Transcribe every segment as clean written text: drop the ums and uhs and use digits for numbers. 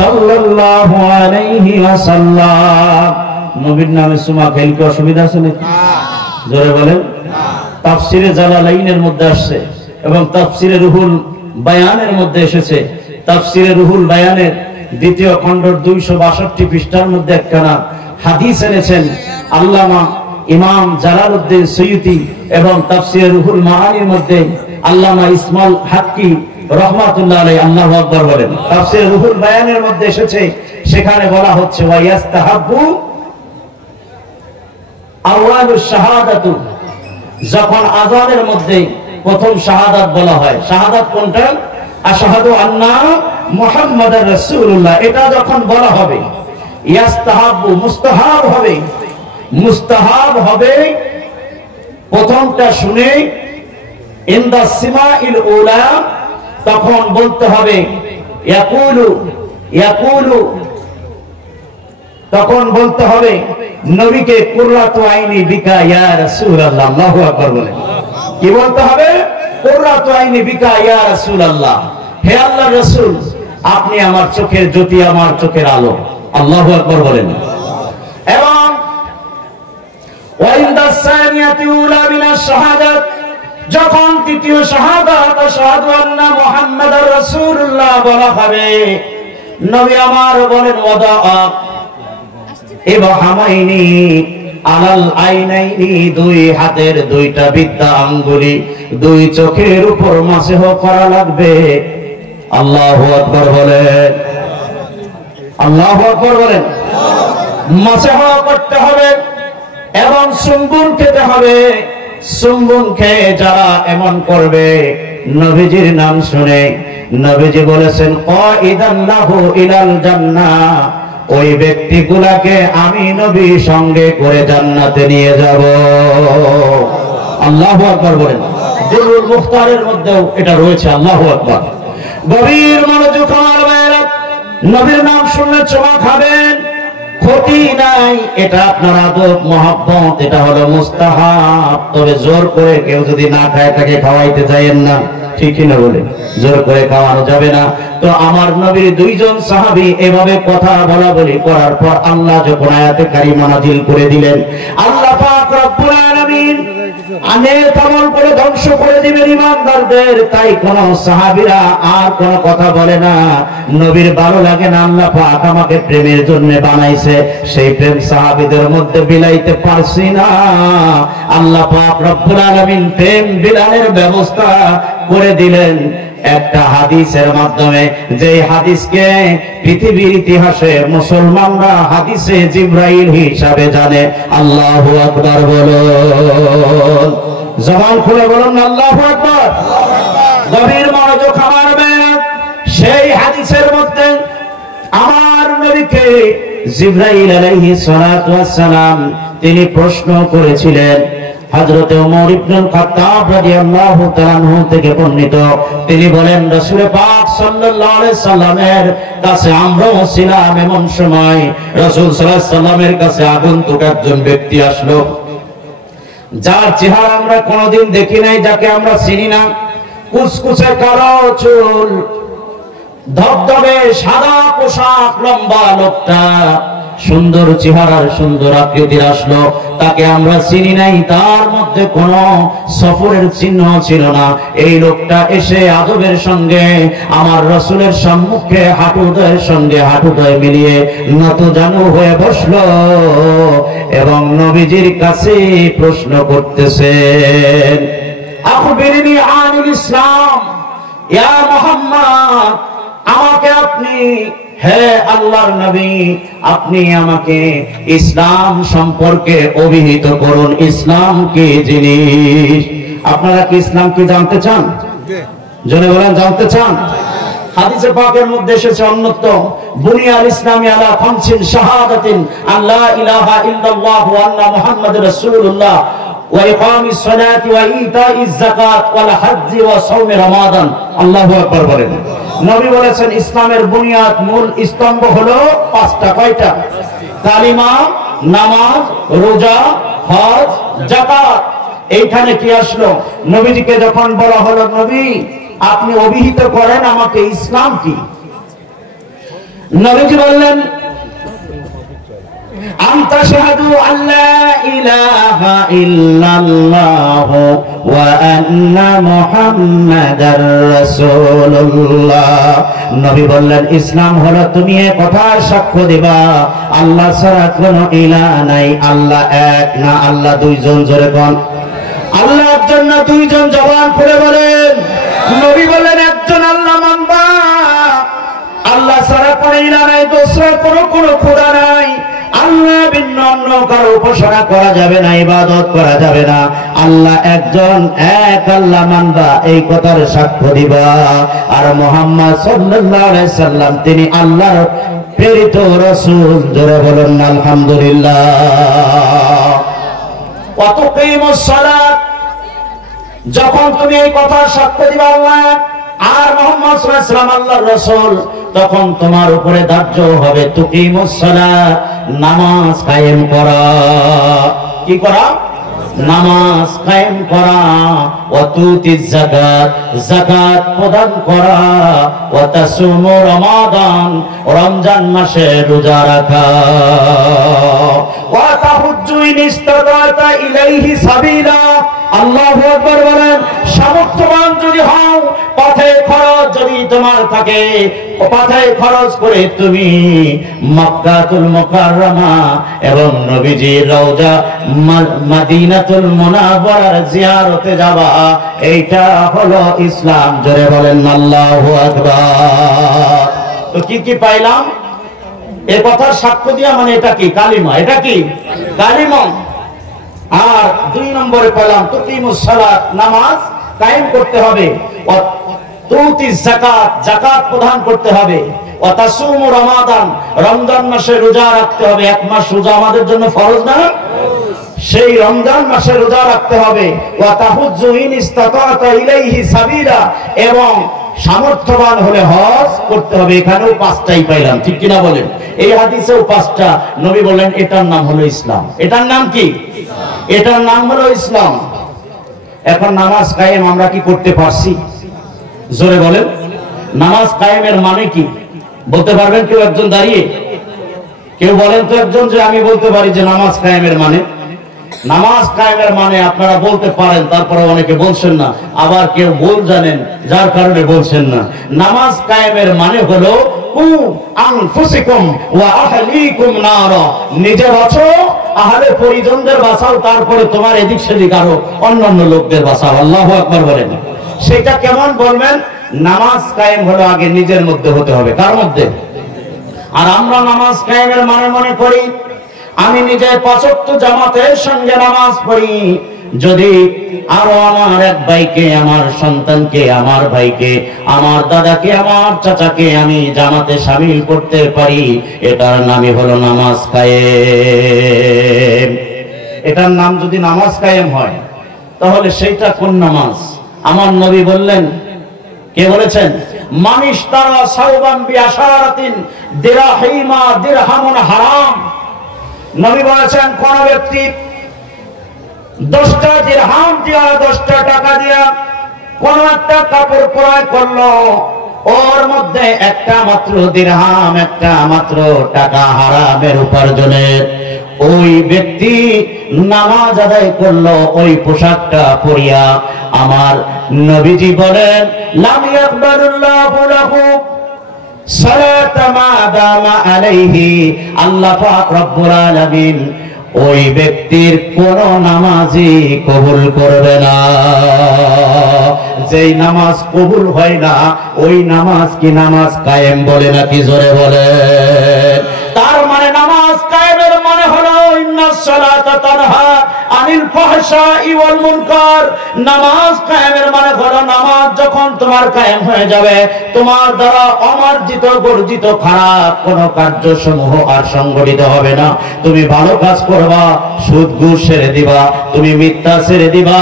সাল্লাল্লাহু আলাইহি ওয়াসাল্লাম। নবীর নামে সুমা খেল কি অসুবিধা আছে নাকি? জোরে বলেন। তাফসিরে জালালাইনের মধ্যে আসছে এবং তাফসিরে রুহুল বায়ানের মধ্যে এসেছে। তাফসিরে রুহুল বায়ানের দ্বিতীয় খণ্ডের 262 পৃষ্ঠার মধ্যে একখানা হাদিস এনেছেন আল্লামা ইমাম জালালউদ্দিন সুয়ুতি, এবং তাফসিরে রুহুল মাআনির মধ্যে আল্লামা ইসমাইল হাক্কি রাহমাতুল্লাহ আলাইহি। আল্লাহু আকবার বলেন। তাফসিরে রুহুল বায়ানের মধ্যে এসেছে, সেখানে বলা হচ্ছে ওয়া ইয়াস্তাহাব্বু আওয়ালুশ শাহাদাতু, যখন আযানের মধ্যে প্রথম শাহাদাত বলা হয়, শাহাদাত কোনটা? আশহাদু আন্না মুহাম্মাদার রাসূলুল্লাহ, এটা যখন বলা হবে ইয়াস্তাহাব্বু, মুস্তাহাব হবে, মুস্তাহাব হবে প্রথমটা শুনে ইনদা সিমাইল উলা, তখন বলতে হবে ইয়াকুলু ইয়াকুলু, তখন বলতে হবে নবীকে কুররাতু আইনি বিকা ইয়া রাসূলুল্লাহ। আল্লাহু আকবার বলেন। কি বলতে হবে? কুররাতু আইনি বিকা ইয়া রাসূলুল্লাহ, হে আল্লাহর রাসূল আপনি আমার চোখের জ্যোতি, আমার চোখের আলো। আল্লাহু আকবার বলেন। এবং ওয়া ইনদা সানিয়াতি উলা মিনাশ শাহাদাত, যখন তৃতীয় শাহাদাত আশহাদু আন্না মুহাম্মাদার রাসূলুল্লাহ বলা হবে, নবী আমার বলেন ওয়াদা ইবহামাইনি আলাল আইনাইনি, দুই হাতের দুইটা বিদ্যা আঙ্গুলি দুই চোখের উপর মাসহ করা লাগবে। আল্লাহু আকবার বলেন। আল্লাহু আকবার বলেন। মাসহ করতে হবে এবং চুম্বন খেতে হবে। চুম্বন খেয়ে যারা এমন করবে, নবীজির নাম শুনে নবীজি বলেছেন কাইদান লাহু ইলাল জান্নাহ, ওই ব্যক্তিগুলাকে আমি নবী সঙ্গে করে জান্নাতে নিয়ে যাব। আল্লাহু আকবার বলেন। দুরুল মুখতারের মধ্যেও এটা রয়েছে। আল্লাহু আকবার। গভীর মনোযোগ আমার ভাইরা, নবীর নাম শুনলে চুমা খাবেন, ক্ষতি নাই, এটা আপনার আদব মহব্বত, এটা হলো মুস্তাহাব। তবে জোর করে কেউ যদি না খায় তাকে খাওয়াইতে যায়েন না, ঠিক না বলে? জোর করে খাওয়ানো যাবে না। তো আমার নবীর দুইজন সাহাবী এভাবে কথা বলা বলি করার পর আল্লাহ যখন আয়াতে কারিমা নাযিল করে দিলেন, আল্লাহ পাক রব্বুল আলামিন অনেক আমল করে ধ্বংস করে দিবেন ইমানদারদের, তাই কোন সাহাবীরা আর কোন কথা বলে না। নবীর ভালো লাগে না, আল্লাহ পাক আমাকে প্রেমের জন্য বানাইছে, সেই প্রেম সাহাবীদের মধ্যে বিলাইতে পারছি না। আল্লাহ পাক রব্বুল আলামিন প্রেম বিলানের ব্যবস্থা করে দিলেন একটা হাদিসের মাধ্যমে, যে হাদিসকে পৃথিবীর ইতিহাসে মুসলমানরা হাদিসে জিবরাইল হিসাবে জানে। আল্লাহু আকবার বলুন, জবান খুলে বলুন আল্লাহু আকবার। গভীর মনোযোগ আমার ভাইরা, সেই হাদিসের মধ্যে আমার নবীকে জিবরাইল আলাইহিস সালাতু ওয়াস সালাম তিনি প্রশ্ন করেছিলেন। হযরত ওমর ইবনুল খাত্তাব রাদিয়াল্লাহু তাআলা আনহু থেকে বর্ণিত, তিনি বলেন রাসূল পাক সাল্লাল্লাহু আলাইহি সাল্লামের কাছে আমরাও ছিলাম, এমন সময় রাসূল সাল্লাল্লাহু আলাইহি সাল্লামের কাছে আগন্তুক একজন ব্যক্তি আসলো, যার চেহারা আমরা কোনোদিন দেখি নাই, যাকে আমরা চিনি না। কুচকুচে কালো চুল, ধবধবে সাদা পোশাক, লম্বা লোকটা, সুন্দর চেহারার, সুন্দর আকৃতির আসলো, তাকে আমরা চিনি নাই, তার মধ্যে কোন সফরের চিহ্ন ছিল না। এই লোকটা এসে আদবের সঙ্গে আমার রাসূলের সম্মুখে হাঁটুদয়ের সঙ্গে হাঁটুদয় মিলিয়ে নতজানু হয়ে বসলো এবং নবীজির কাছে প্রশ্ন করতেছেন, আখবিরনি আনিল ইসলাম ইয়া মুহাম্মদ, আমাকে আপনি, হে আল্লাহর নবী, আপনি আমাকে ইসলাম সম্পর্কে অভিহিত করুন। ইসলাম কি জিনিস? আপনারা কি ইসলাম কি জানতে চান? জনে বলেন, জানতে চান? হাদিসে পাকের মধ্যে এসেছে অন্যত্র, বুনিয়াল ইসলামি আলা খামসিন শাহাদাতিন আল্লা ইলাহা ইল্লাল্লাহ ওয়া আন্না মুহাম্মাদুর রাসূলুল্লাহ ওয়া ইকামিস সালাতি ওয়া ইতাইজ যাকাত ওয়াল হজ্জ ওয়া সাওমি রমাদান। আল্লাহু আকবার বলেন। নবী বলেছেন ইসলামের বুনিয়াদ, মূল স্তম্ভ হলো পাঁচটা। কয়টা? কালিমা, নামাজ, রোজা, হজ, যাকাত। এইখানে কি আসলো? নবীজিকে যখন বলা হলো, নবী আপনি অভিহিত করেন আমাকে ইসলাম কি। নবীজি বললেন আনতা শাহাদু আল্লা ইলাহা ইল্লাল্লাহ ওয়া আন্না মুহাম্মাদার রাসূলুল্লাহ। নবী বললেন ইসলাম হলো তুমি এই কথার সাক্ষ্য দিবা আল্লাহ ছাড়া কোনো ইলাহ নাই, আল্লাহ এক না, আল্লাহ দুইজন। জোরে কোন আল্লাহ একজন না দুইজন? জবান খুলে বলেন। নবী বললেন একজন আল্লাহ মানবা, আল্লাহ ছাড়া কোনো ইলাহ নাই, দোসরা কোনো খোদা নাই, আল্লাহ ভিন্ন অন্য কারো উপাসনা করা যাবে না, ইবাদত করা যাবে না, আল্লাহ একজন, এক আল্লাহ মানবা, এই কথার সাক্ষ্য দিবা। আর মুহাম্মদ সাল্লাল্লাহু আলাইহি সাল্লাম তিনি আল্লাহর প্রেরিত রাসূল। জোরে বলুন আলহামদুলিল্লাহ। ওয়া তুকিমুস সালাত, যখন তুমি এই কথার সাক্ষ্য দিবা আল্লাহ আর মুহাম্মদ সাল্লাল্লাহু আলাইহি ওয়াসাল্লাম আল্লাহর রাসূল, তখন তোমার উপরে দায়িত্ব হবে তুকিমুস সালাত, নামাজ কায়েম করা। কি করা? নামাজ কায়েম করা। ওয়া তুতিজ যাকাত, যাকাত প্রদান করা। ওয়া তাসুমু রমাদান, রমজান মাসে রোজা রাখা। ওয়া তাহুজ্জু ইন ইসতাতা ইলাইহি সাবিলা, আল্লাহু আকবার বলেন। সামর্থ্যবান যদি হও, পথে খরচ যদি তোমার থাকে, পথে খরচ করে তুমি মক্কাতুল মুকাররমা এবং নবীজির রওজা মদিনাতুল মুনাওয়ারার জিয়ারতে যাবা, এইটা হলো ইসলাম। জোরে বলেন আল্লাহু আকবার। তো কি কি পাইলাম? এই কথার সাক্ষ্য দিয়া, মানে এটা কি? কালিমা। এটা কি? কালিমা। আর 2 নম্বরে পেলাম তুকিমুস সালাত, নামাজ কায়েম করতে হবে। তুতিজ যাকাত, যাকাত প্রদান করতে হবে। ওয়া তাসুমু রমাদান, রমজান মাসে রোজা রাখতে হবে। এক মাস রোজা আমাদের জন্য ফরজ না? সেই রমজান মাসে রোজা রাখতে হবে। ওয়া তাহুজ্জু ইন ইসতাতা ইলাইহি সাবিলা, এবং সামর্থ্যবান হলে হজ করতে হবে। এখানেও 5টাই পাইলাম, ঠিক কিনা বলেন? এই হাদিসেও 5টা। নবী বললেন এটার নাম হলো ইসলাম। এটার নাম কি? এটার নাম হলো ইসলাম। এখন নামাজ কায়েম আমরা কি করতে পারছি? জোরে বলেন। নামাজ কায়েমের মানে কি বলতে পারবেন কেউ একজন দাঁড়িয়ে? কেউ বলেন তো একজন, যে আমি বলতে পারি যে নামাজ কায়েমের মানে। নামাজ কায়েমের মানে আপনারা বলতে পারেন, তারপরে অনেকে বলছেন না, আবার কেউ ভুল জানেন যার কারণে বলছেন না। নামাজ কায়েমের মানে হলো কু আনফুসিকুম ওয়া আহলিকুম নারা, নিজে বাঁচো, আহলে পরিজনদের বাঁচাও, তারপরে তোমার এদিক সেদিক আরো অন্যান্য লোকদের বাঁচাও। আল্লাহু আকবার বলেন। সেটা কেমন বলবেন? নামাজ কায়েম হলো আগে নিজের মধ্যে হতে হবে। কার মধ্যে? আর আমরা নামাজ কায়েমের মানে মনে করি আমি নিজে 5 ওয়াক্ত জামাতের সঙ্গে নামাজ পড়ি, যদি আরো আমার এক ভাইকে, আমার সন্তানকে, আমার ভাইকে, আমার দাদাকে, আমার চাচাকে আমি জামাতে শামিল করতে পারি, এটার নামই হলো নামাজ কায়েম। এটার নাম যদি নামাজ কায়েম হয়, তাহলে সেইটা কোন নামাজ? আমার নবী বললেন, কে বলেছেন? মানিশ তারা সাওবান বিআশারাতিন দিরহিমা দিরহামুন হারাম। নবী বলেছেন কোন ব্যক্তি 10টা দিরহাম দিয়া, 10টা টাকা দিয়া কোন একটা কাপড় ক্রয় করলো, ওর মধ্যে একটা মাত্র দিরহাম, একটা মাত্র টাকা হারামের উপার্জনের, ওই ব্যক্তি নামাজ আদায় করলো ওই পোশাকটা পরিয়া। আমার নবীজি বলেন লাম ইয়াকবালুল্লাহু লাহু সালাতা মা দামা আলাইহি, আল্লাহ পাক রব্বুল আলামিন ওই ব্যক্তির কোন নামাজই কবুল করবে না। যেই নামাজ কবুল হয় না, ওই নামাজ কি নামাজ কায়েম বলে নাকি? জোরে বলে। তার মানে নামাজ কায়েমের মানে হলো ইন্নাস সালাতা তানহা আনিল ফাহশাই ওয়াল মুনকার। নামাজ কায়েমের মানে হলো নামাজ যখন তোমার কায়েম হয়ে যাবে, তোমার দ্বারা অমার্জিত বর্জিত খারাপ কোন কার্যসমূহ আর সংগঠিত হবে না। তুমি ভালো কাজ করবা, সুদ ঘুষ ছেড়ে দিবা, তুমি মিথ্যা ছেড়ে দিবা,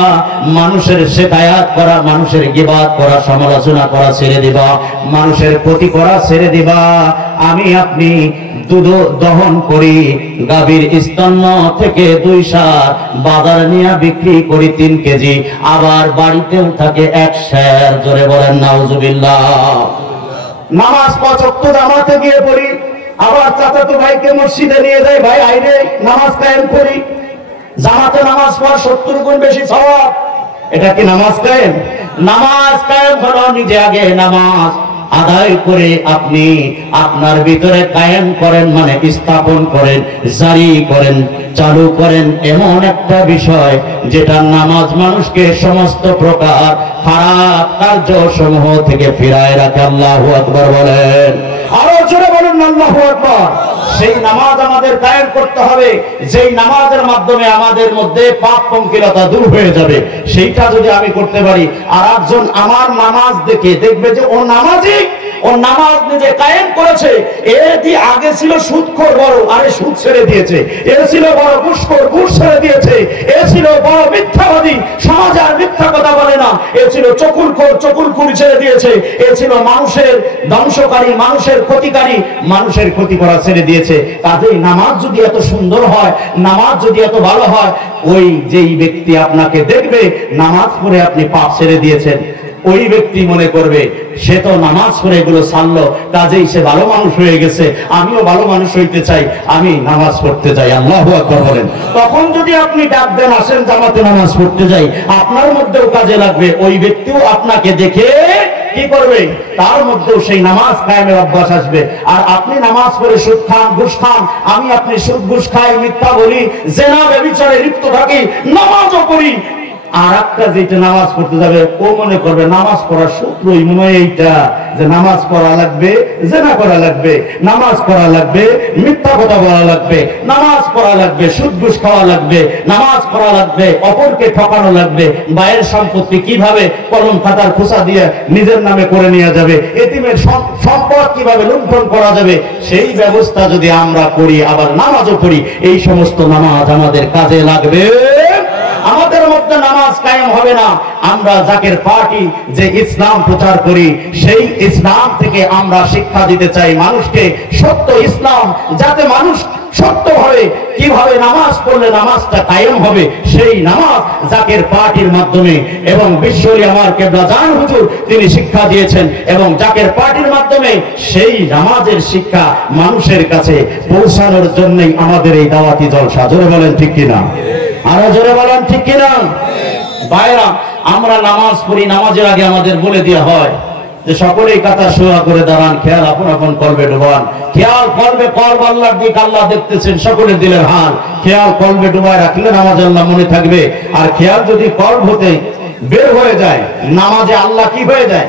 মানুষের শিকায়াত করা, মানুষের গীবাত করা, সমালোচনা করা ছেড়ে দিবা, মানুষের ক্ষতি করা ছেড়ে দিবা। আমি আপনি দুধ দহন করি, গাভীর স্তন্য থেকে 2 সার বাজার নিয়ে বিক্রি করি 3 কেজি, আবার বাড়িতেও থাকে 1 সের। জোরে বলেন নাউজুবিল্লাহ। নামাজ 5 ওয়াক্ত জামাতে গিয়ে পড়ি, আবার চাচাতো ভাইকে মসজিদে নিয়ে যাই, ভাই আইরে নামাজ কায়েম করি, জামাতে নামাজ পড়া 70 গুণ বেশি সওয়াব। এটা কি নামাজ কায়েম? নামাজ কায়েম হলো নিজে আগে নামাজ আদায় করে আপনি আপনার ভিতরে কায়েম করেন, মানে স্থাপন করেন, জারি করেন, চালু করেন এমন একটা বিষয় যেটা নামাজ মানুষকে সমস্ত প্রকার খারাপ কার্য সমূহ থেকে ফিরায় রাখে। আল্লাহু আকবার বলেন, আরো জোরে বলুন আল্লাহু আকবার। সেই নামাজ আমাদের কায়েম করতে হবে, যেই নামাজের মাধ্যমে আমাদের মধ্যে পাপ পঙ্কিলতা দূর হয়ে যাবে। সেইটা যদি আমি করতে পারি, আর একজন আমার নামাজ দেখে দেখবে যে ও নামাজি, ও নামাজ নিজে কায়েম করেছে, এটি আগে ছিল সুদখোর বড়, আরে সুদ ছেড়ে দিয়েছে, এ ছিল বড় ঘুষখোর, ঘুষ ছেড়ে দিয়েছে, এ ছিল বড় মিথ্যাবাদী, সমাজে আর মিথ্যা কথা বলে না, এ ছিল চকুলখোর, চকুলখুরি ছেড়ে দিয়েছে, এ ছিল মানুষের ধ্বংসকারী, মানুষের ক্ষতিকারী, মানুষের ক্ষতি করা ছেড়ে দিয়েছে। কাজেই নামাজ যদি এত সুন্দর হয়, নামাজ যদি এত ভালো হয়, ওই যেই ব্যক্তি আপনাকে দেখবে নামাজ পড়ে আপনি পাপ ছেড়ে দিয়েছেন, ওই ব্যক্তি মনে করবে সে তো নামাজ পড়ে এগুলো ছাড়লো, কাজেই সে ভালো মানুষ হয়ে গেছে, আমিও ভালো মানুষ হইতে চাই, আমি নামাজ পড়তে যাই। আল্লাহু আকবার বলেন। তখন যদি আপনি ডাক দেন আসেন জামাতে নামাজ পড়তে যাই, আপনার মধ্যেও কাজে লাগবে, ওই ব্যক্তিও আপনাকে দেখে কি করবে, তার মধ্যেও সেই নামাজ কায়েমের অভ্যাস আসবে। আর আপনি নামাজ পড়ে সুদ খান, ঘুষ খান, আমি আপনি সুদ ঘুষ খাই, মিথ্যা বলি, জেনা ব্যভিচারে লিপ্ত থাকি, নামাজও পড়ি, আর একটা যেটা নামাজ পড়তে যাবে ও মনে করবে নামাজ পড়ার সূত্রই মনে হয় এইটা, যে নামাজ পড়া লাগবে, জেনা করা লাগবে, নামাজ পড়া লাগবে, মিথ্যা কথা বলা লাগবে, নামাজ পড়া লাগবে, সুদ ঘুষ খাওয়া লাগবে, নামাজ পড়া লাগবে, অপরকে ঠকানো লাগবে, বাইরের সম্পত্তি কিভাবে কলম খাতার খোসা দিয়ে নিজের নামে করে নিয়ে যাবে, এতিমের সম্পদ কিভাবে লুণ্ঠন করা যাবে, সেই ব্যবস্থা যদি আমরা করি, আবার নামাজও পড়ি, এই সমস্ত নামাজ আমাদের কাজে লাগবে। আমাদের মধ্যে নামাজ কায়েম হবে না। আমরা জাকের পার্টি যে ইসলাম প্রচার করি, সেই ইসলাম থেকে আমরা শিক্ষা দিতে চাই মানুষকে সত্য ইসলাম, যাতে মানুষ সত্যভাবে কিভাবে নামাজ পড়লে নামাজটা কায়েম হবে, সেই নামাজ জাকের পার্টির মাধ্যমে এবং বিশ্বলি আমার কেবলা জান হুজুর তিনি শিক্ষা দিয়েছেন, এবং জাকের পার্টির মাধ্যমে সেই নামাজের শিক্ষা মানুষের কাছে পৌঁছানোর জন্যই আমাদের এই দাওয়াতি জলসা। জোরে বলেন ঠিক কিনা? আরো জোরে বলেন ঠিক কিনা? ভাইরা, আমরা নামাজ পড়ি, নামাজের আগে আমাদের বলে দেওয়া হয় যে সকলেই কাতা সোয়া করে দাঁড়ান, খেয়াল আপন আপন কলবে ডুবান, খেয়াল কলবে কলব আল্লাহর দিক, আল্লাহ দেখতেছেন, সকলে দিলের হাল, খেয়াল কলবে ডুবায় রাখলে নামাজ আল্লাহ মনে থাকবে। আর খেয়াল যদি কলব হতে বের হয়ে যায়, নামাজে আল্লাহ কি হয়ে যায়?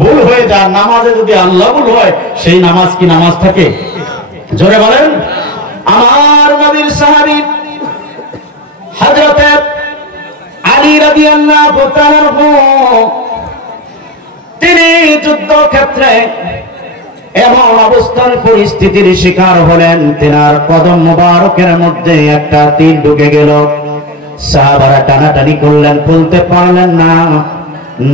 ভুল হয়ে যায়। নামাজে যদি আল্লাহ ভুল হয়, সেই নামাজ কি নামাজ থাকে? জোরে বলেন। আমার নবীর সাহাবী হযরত আলী রাদিয়াল্লাহু তাআলা তিনি যুদ্ধক্ষেত্রে এমন অবস্থান পরিস্থিতির শিকার হলেন, তিনার কদম মোবারকের মধ্যে একটা তীর ঢুকে গেল। সাহাবারা টানাটানি করলেন, খুলতে পারলেন না।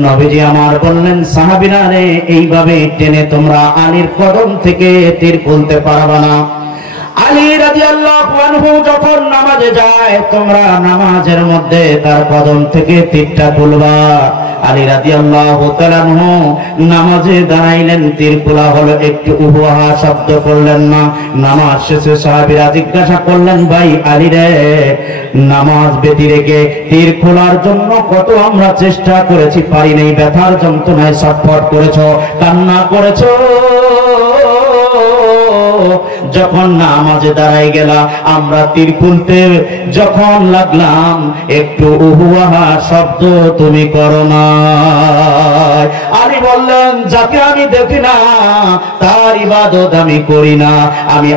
নবীজি আমার বললেন, সাহাবীরা রে, এইভাবে টেনে তোমরা আলীর কদম থেকে তীর খুলতে পারবে না। আলী রাদিয়াল্লাহু আনহু যখন নামাজে যায়, তোমরা নামাজের মধ্যে তার কদম থেকে তীরটা তুলবা। আলী রাদিয়াল্লাহু তাআলা আনহু নামাজে দাঁড়াইলেন, তীর খোলা হলো, একটু উহা শব্দ করলেন না। নামাজ শেষে সাহাবীরা জিজ্ঞাসা করলেন, ভাই আলী রে, নামাজ বেঁধে রেখে তীর খোলার জন্য কত আমরা চেষ্টা করেছি, পারি নাই, ব্যথার যন্ত্রণায় ছটফট করেছো, কান্না করেছো, যখন নামাজে দাঁড়াই গেলা, আমরা তীর খুলতে যখন লাগলাম, একটু উহুয়া শব্দ তুমি করো না। আলী বললেন, যাকে আমি দেখি না তার ইবাদত আমি করি না, আমি